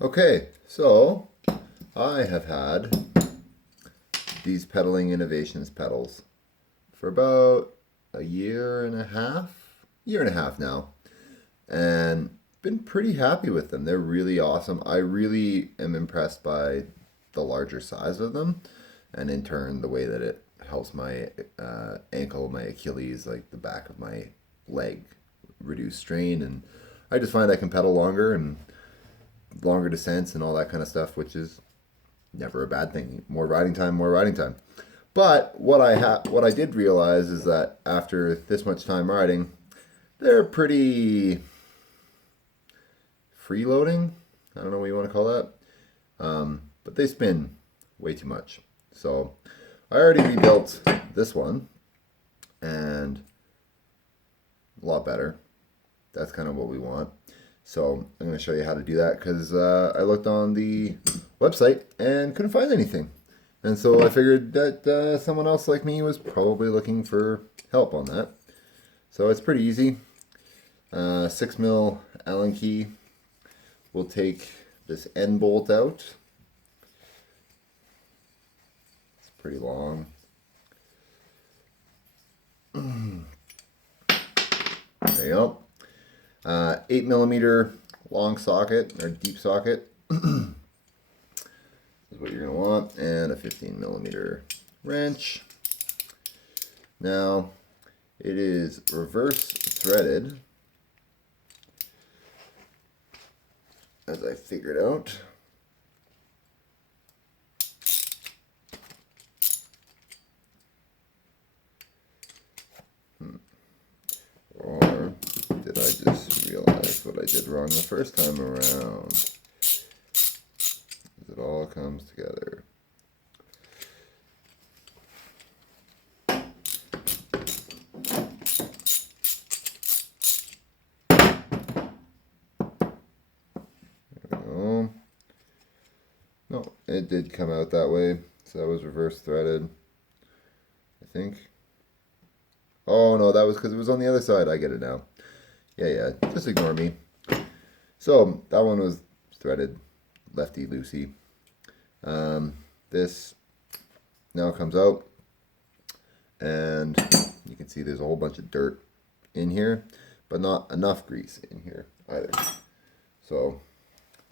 Okay, so I have had these Pedaling Innovations pedals for about a year and a half now, and been pretty happy with them. They're really awesome. I really am impressed by the larger size of them, and in turn, the way that it helps my ankle, my Achilles, like the back of my leg, reduce strain. And I just find I can pedal longer and longer descents and all that kind of stuff, which is never a bad thing. More riding time, more riding time. But what I did realize is that after this much time riding, they're pretty freeloading. I don't know what you want to call that. But they spin way too much. So I already rebuilt this one and a lot better. That's kind of what we want. So I'm going to show you how to do that because I looked on the website and couldn't find anything. And so I figured that someone else like me was probably looking for help on that. So it's pretty easy. 6mm Allen key. We'll take this end bolt out. It's pretty long. There you go. 8mm long socket or deep socket is what you're going to want, and a 15mm wrench. Now it is reverse threaded, as I figured out. Or did I just realize what I did wrong the first time around? It all comes together. There we go. No, it did come out that way, so that was reverse threaded, I think. Oh no, that was because it was on the other side. I get it now. Yeah, just ignore me. So that one was threaded lefty loosey. This now comes out, and you can see there's a whole bunch of dirt in here, but not enough grease in here either. So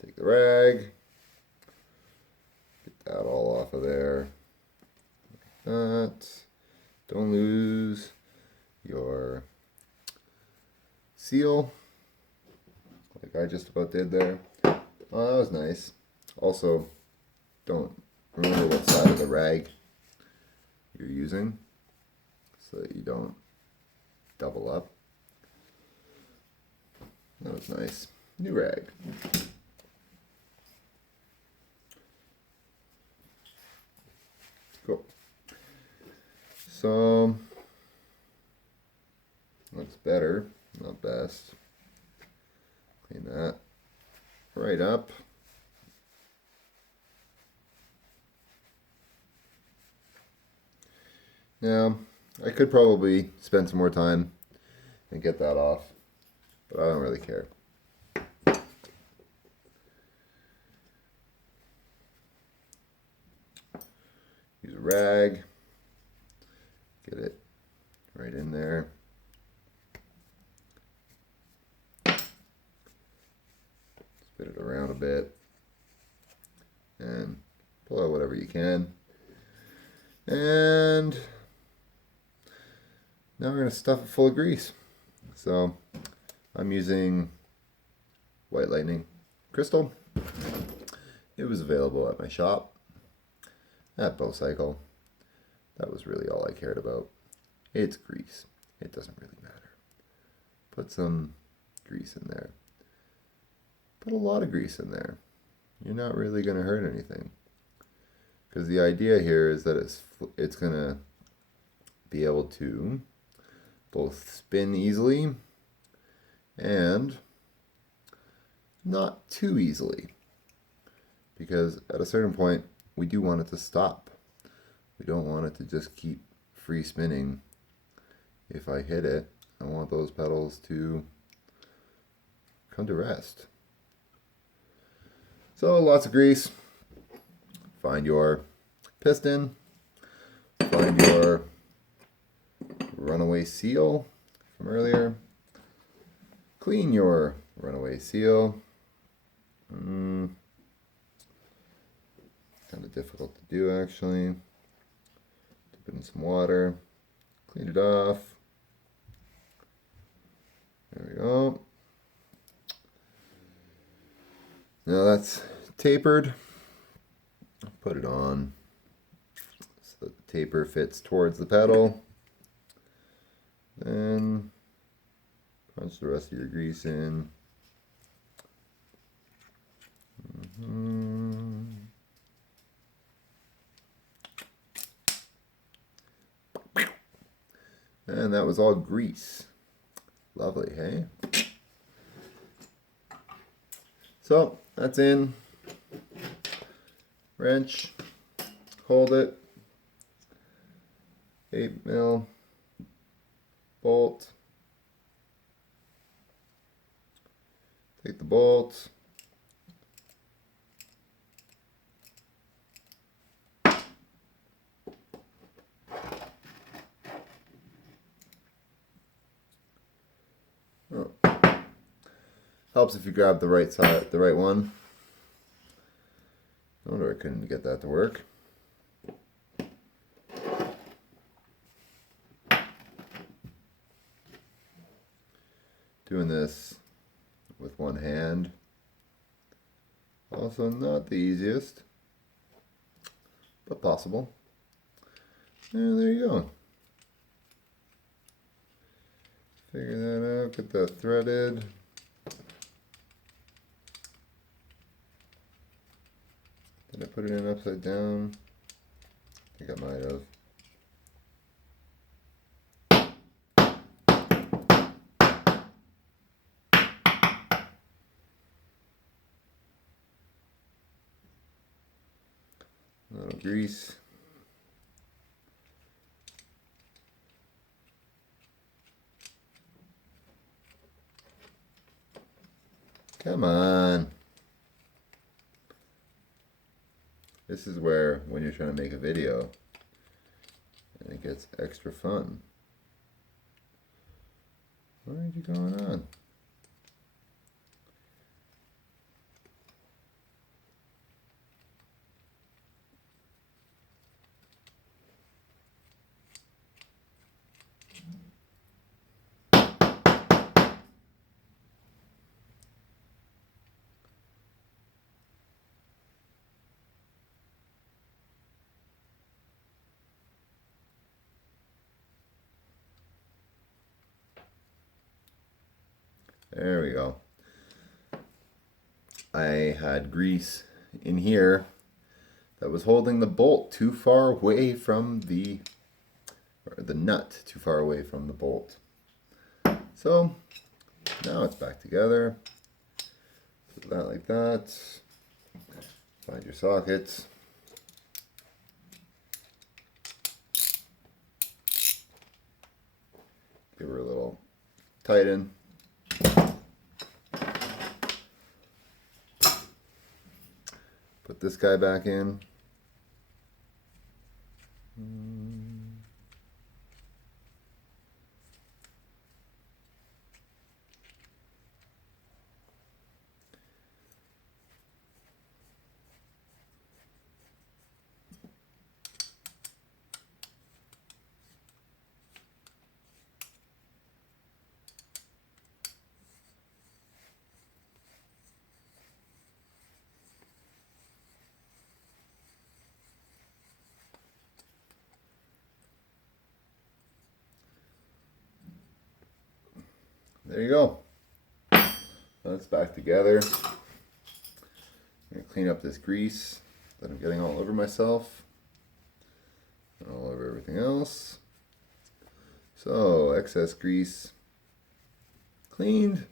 take the rag, get that all off of there. Like that. Don't lose your seal, like I just about did there. Oh, that was nice. Also, don't remember what side of the rag you're using so that you don't double up. That was nice. New rag. Cool. So, looks better, not best. Clean that right up. Now, I could probably spend some more time and get that off, but I don't really care. Use a rag, get it right in there. Spin it around a bit and pull out whatever you can. And now we're going to stuff it full of grease. So I'm using White Lightning Crystal. It was available at my shop at BowCycle. That was really all I cared about. It's grease. It doesn't really matter. Put some grease in there. Put a lot of grease in there. You're not really going to hurt anything. Because the idea here is that it's going to be able to both spin easily and not too easily. Because at a certain point, we do want it to stop. We don't want it to just keep free spinning. If I hit it, I want those pedals to come to rest. So lots of grease. Find your piston. Find your runaway seal from earlier. Clean your runaway seal. Kind of difficult to do actually. Dip it in some water. Clean it off. There we go. Now that's tapered. Put it on so that the taper fits towards the pedal. Then punch the rest of your grease in. And that was all grease. Lovely, hey? So that's in. Wrench, hold it. 8mm bolt. Take the bolt. Oh. Helps if you grab the right side, the right one. No wonder I couldn't get that to work. Doing this with one hand. Also not the easiest, but possible. And there you go. Figure that out, get that threaded. Did I put it in upside down? I think I might have. A little grease. Come on. This is where, when you're trying to make a video, and it gets extra fun. What are you going on? There we go. I had grease in here that was holding the bolt too far away from the nut too far away from the bolt. So now it's back together. Put that like that. Find your sockets. Give her a little tighten. Put this guy back in. There you go. That's back together. I'm going to clean up this grease that I'm getting all over myself and all over everything else. So, excess grease cleaned.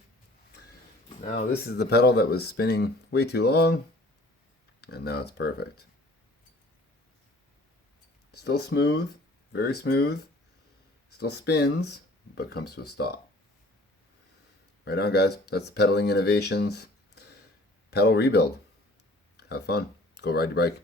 Now this is the pedal that was spinning way too long, and now it's perfect. Still smooth, very smooth, still spins, but comes to a stop. Right on, guys. That's the Pedaling Innovations pedal rebuild. Have fun. Go ride your bike.